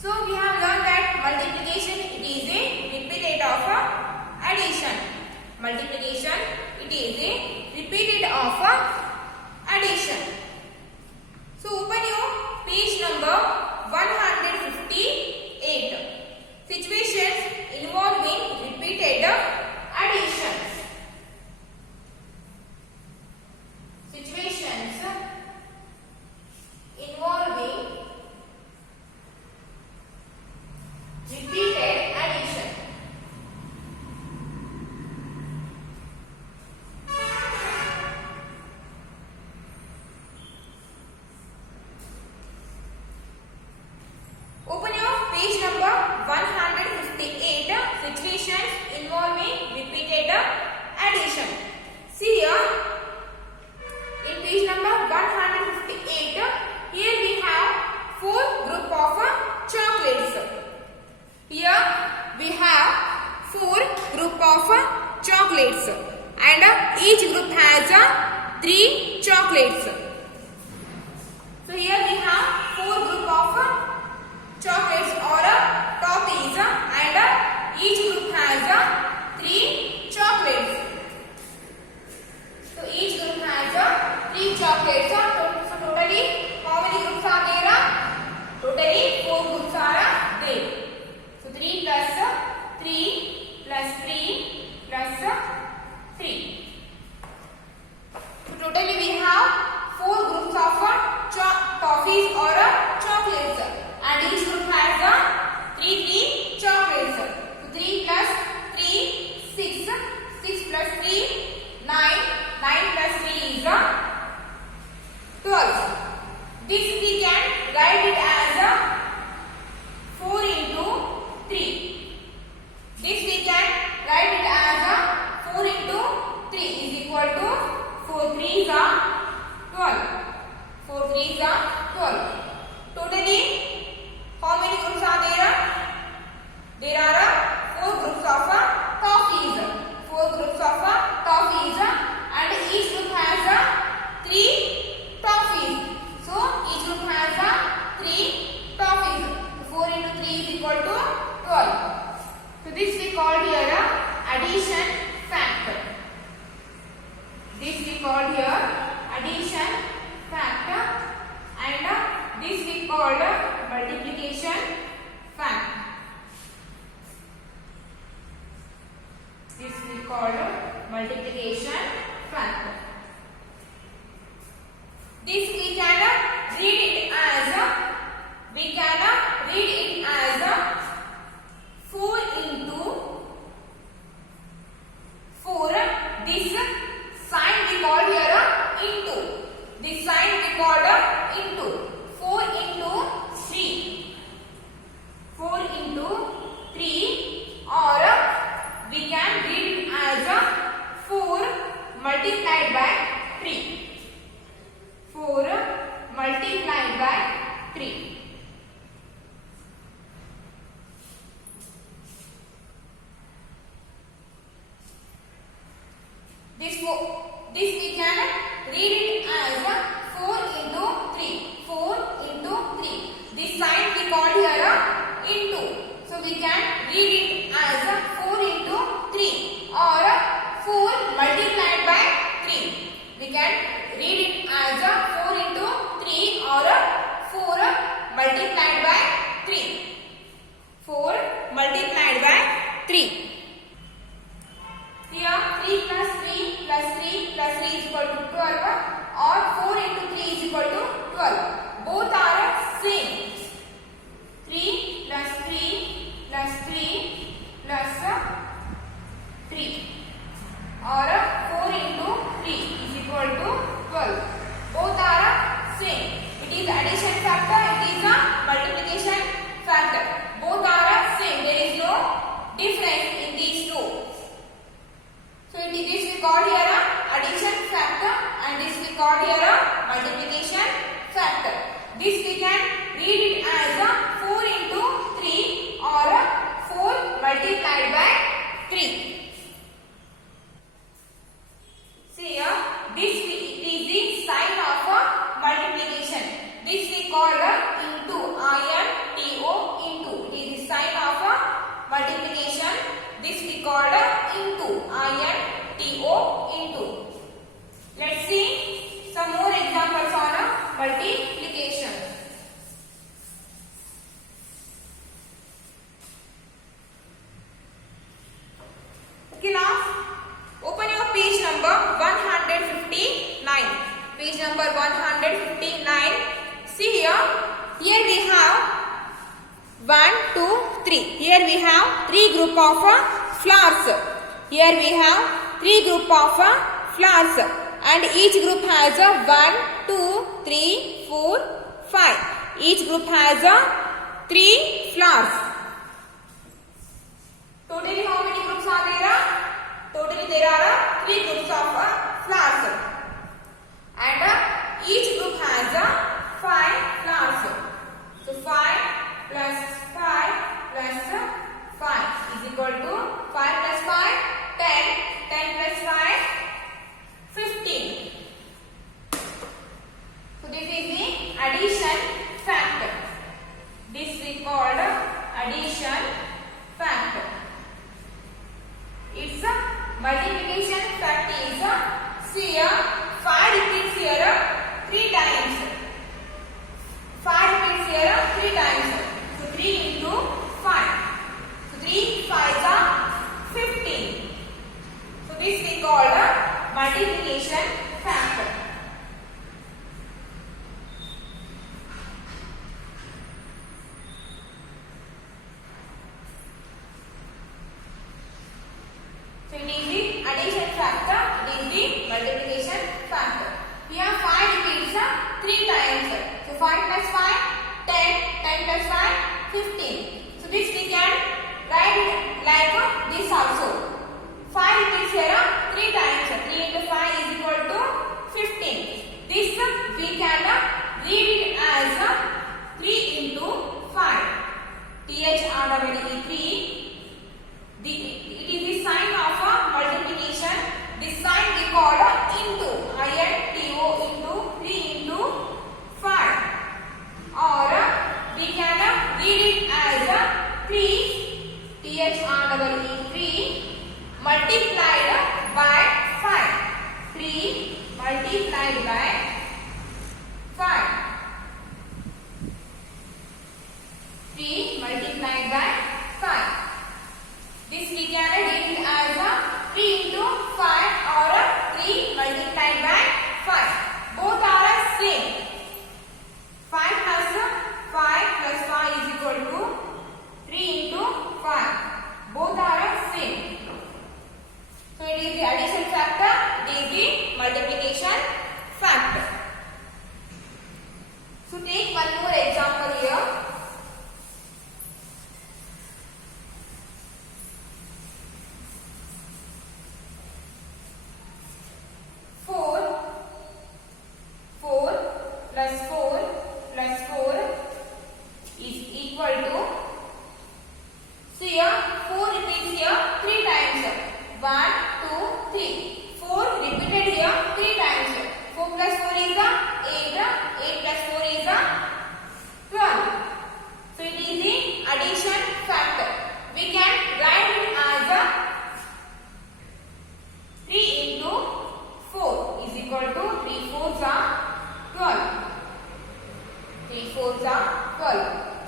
So we have learned that multiplication it is a repeated of addition. Multiplication it is a repeated of addition. So open your page number 158. Situations involving repeated additions. Situations involving repeated addition. Open your page number 158. Situations involving repeated addition. See here in page number 158. Here we have 4 group of chocolates. Here we have 4 group of chocolates and each group has 3 chocolates. So here we have 4 group of chocolates or toffees and each group has 3 chocolates. So each group has 3 chocolates. So totally how many groups are there? Totally 4 groups are there. So 3 plus 3 plus 3 plus 3. So totally we have 4 groups of toffees or chocolates and each group has 3 chocolates. So 3 plus 3 6. 6 plus 3 9. 9 plus 3 is 12. This we can write it as 4 into 3. This we can write it as 4 into 3 is equal to 4 3s are 12. 4 3s are 12. Totally, how many groups are there? There are 4 groups of toffees. 4 groups of toffees and each group has 3 toffees. So each group has 3 toffees. 4 into 3 is equal to 12. So this we call here addition factor. This we call here addition factor and this we call multiplication factor. This we call multiplication factor. This we can read it as 4 into 4. This sign we call here into. This sign we call into. 4 into 3. 4 into 3 or we can read it as 4 multiplied by 3. 4 multiplied by 3. This we can read it as 4 into 3. 4 into 3. This sign we call here into. So we can read it as 4 into 3 or 4 multiplied by 3. We can read it as 4 into 3 or 4 multiplied by 3. 4 multiplied by 3. Here 3 plus 3 plus 3 plus 3 is equal to 12. called into, I-N-T-O, into. Let's see some more examples on multiplication. Okay, now open your page number 159. Page number 159. See here. Here we have 1, 2, 3. Here we have 3 group of flowers. Here we have 3 group of flowers. And each group has 1, 2, 3, 4, 5. Each group has 3 flowers. Totally how many groups are there? Totally there are 3 groups of flowers. And each group has 5 flowers. So 5 plus 5 plus 5 is equal to 5 plus 5, 10. 10 plus 5, 15. So this is the addition factor. This is called addition factor. Its multiplication factor is, see here, 5 repeats here 3 times. 5 repeats here 3 times. So 3 into 5. So 3 5s are 15. So this is called multiplication factor. So it is the addition factor, it is the multiplication factor. Here 5 repeats 3 times. So 5 plus 5, 10, 10 plus 5, 15. So this we can write like this also. 5 repeats here 3 times. 3 into 5 is equal to 15. This we can read it as 3 into 5. THREE 3. It is the sign of multiplication. This sign we call into, I-N-T-O, into 3 into 5. Or we can read it as 3, THREE 3 multiplied by 5. 3 multiplied by 5. 3 multiplied by 5. This we can read it as 3 into 5 or 3 multiplied by 5. Both are same. 5 plus 5 is equal to 3 into 5. Both are same. So it is the addition factor, it is the multiplication factor. So take one more example here.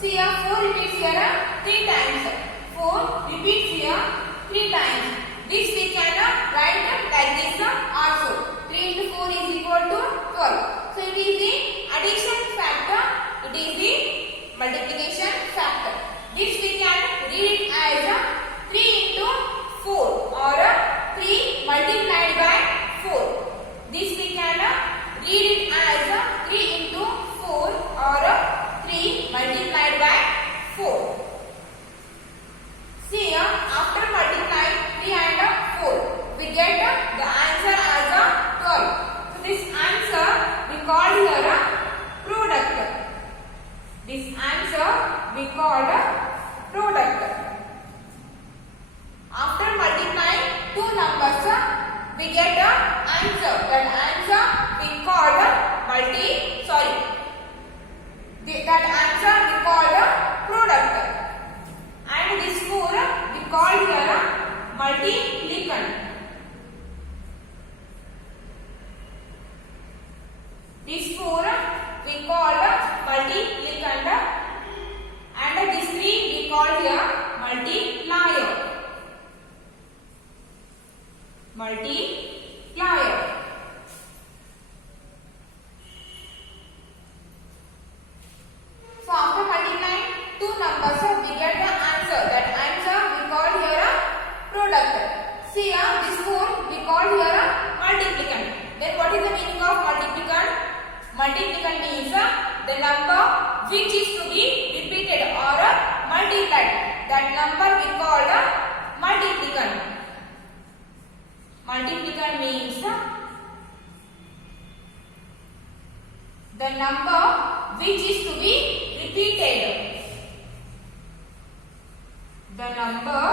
See here 4 repeats here 3 times. 4 repeats here 3 times. This we can write like this also. 3 into 4 is equal to 12. So it is the addition factor. It is the multiplication factor. This we can read it as 3 into 4 or 3 multiplied by 4. This we can read it as 3 into 4 or 3 multiplied by 4. See here, after multiplying 3 and 4, we get the answer as 12. So this answer we call here product. This answer we call product. After multiplying two numbers, we get the answer. That answer we call that answer we call product. And this 4 we call here multiplicand. These 4 we call multiplicand, and these 3 we call here multiplier. Multiplier. So after multiplying two numbers, we get the answer. That answer we call here a product. See here, this 4 we call here a multiplicand. Then what is the meaning of multiplicand? Multiplicand means the number which is to be repeated or multiplied. That number we call a multiplicand. Multiplicand means the number which is to be repeated. The number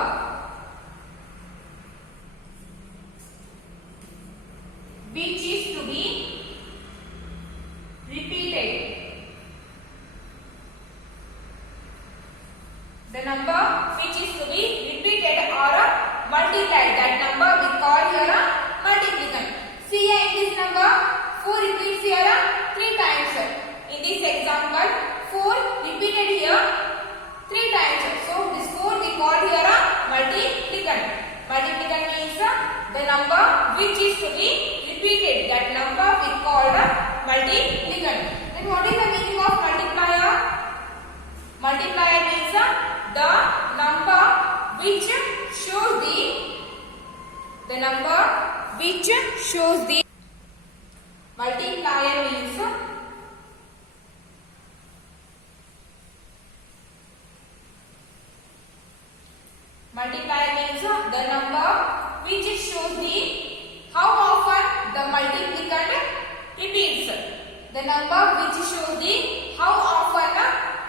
which is to be repeated. The number which is to be repeated or multiplied. That number we call here a multiplicand. See here in this number 4 repeats here 3 times. In this example 4 repeated here 3 times. So this 4 we call here a multiplicand. Multiplicand means the number which is to be repeated. That number we call a multiplicand. Then what is the meaning of multiplier? Multiplier means the number which shows the number which shows the multiplier means the number which shows the how often the multiplicand repeats. The number which shows the how often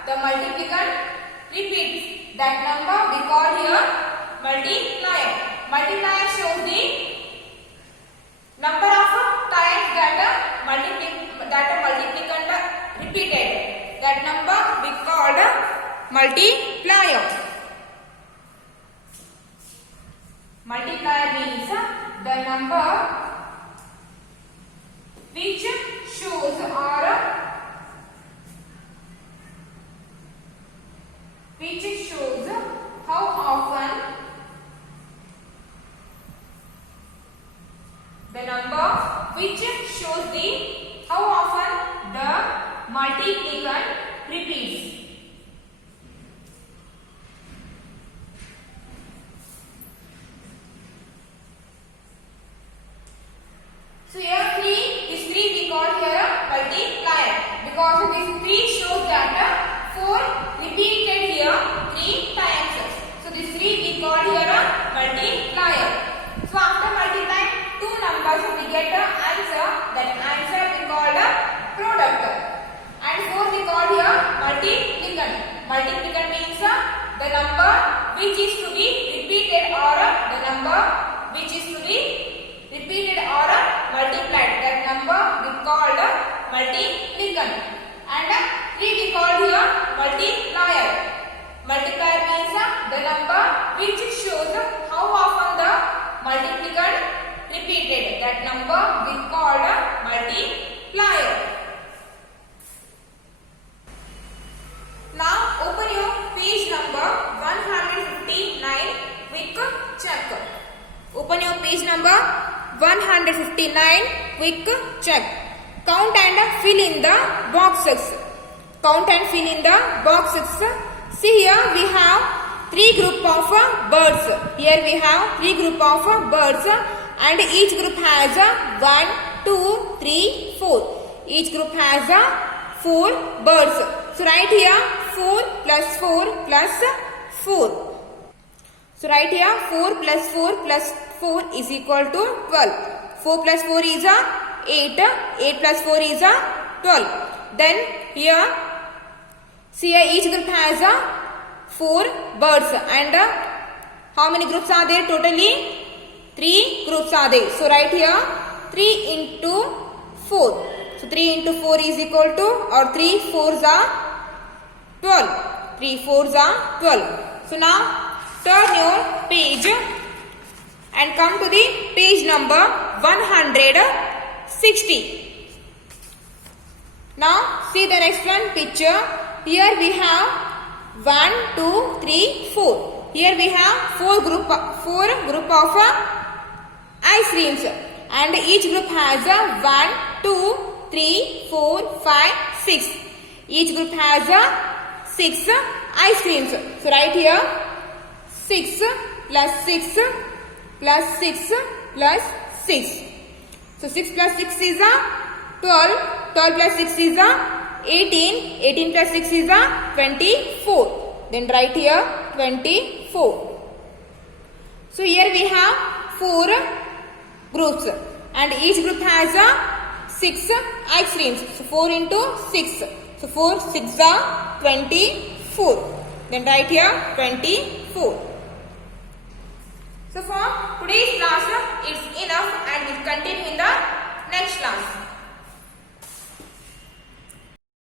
the multiplicand repeats. That number we call here multiplier. Multiplier shows the number of times that multiplicand repeated. That number we called multiplier. Multiplier means the number which shows or which shows how often the number which shows the how often the multiplicand repeats. So here 3, this 3 we call here multiplier because this 3 shows that 4 repeated here 3 times. So this 3 we call here a multiplier. So after multiplying two numbers we get the answer. That answer we call a product. And 4 we call here multiplicand. Multiplicand means the number which is to be repeated or the number which is to be repeated or multiplied. That number we called multiplicand. And 3 we call here multiplier. Multiplier means the number which shows how often the multiplicand repeated. That number we called multiplier. Now open your page number 159 quick check. Open your page number 159 quick check. Count and fill in the boxes. Count and fill in the boxes. See here we have 3 group of birds. Here we have 3 group of birds and each group has 1, 2, 3, 4. Each group has 4 birds. So write here 4 plus 4 plus 4. So write here 4 plus 4 plus 4 is equal to 12. 4 plus 4 is 8. 8 plus 4 is 12. Then here, see here each group has 4 birds and how many groups are there totally? 3 groups are there. So write here 3 into 4. So 3 into 4 is equal to, or 3 4s are 12. 3 4s are 12. So now turn your page and come to the page number 160. Now see the next one picture. Here we have 1, 2, 3, 4. Here we have four group of ice creams, and each group has a 1, 2, 3, 4, 5, 6. Each group has a 6 ice creams. So write here 6 plus 6 plus 6 plus 6. So 6 plus 6 is a 12. 12 plus 6 is a 18. 18 plus 6 is a 24. Then write here 24. So here we have 4 groups, and each group has a 6 ice creams. So 4 into 6. So 4 6 are 24. Then write here 24. So for today's class, it's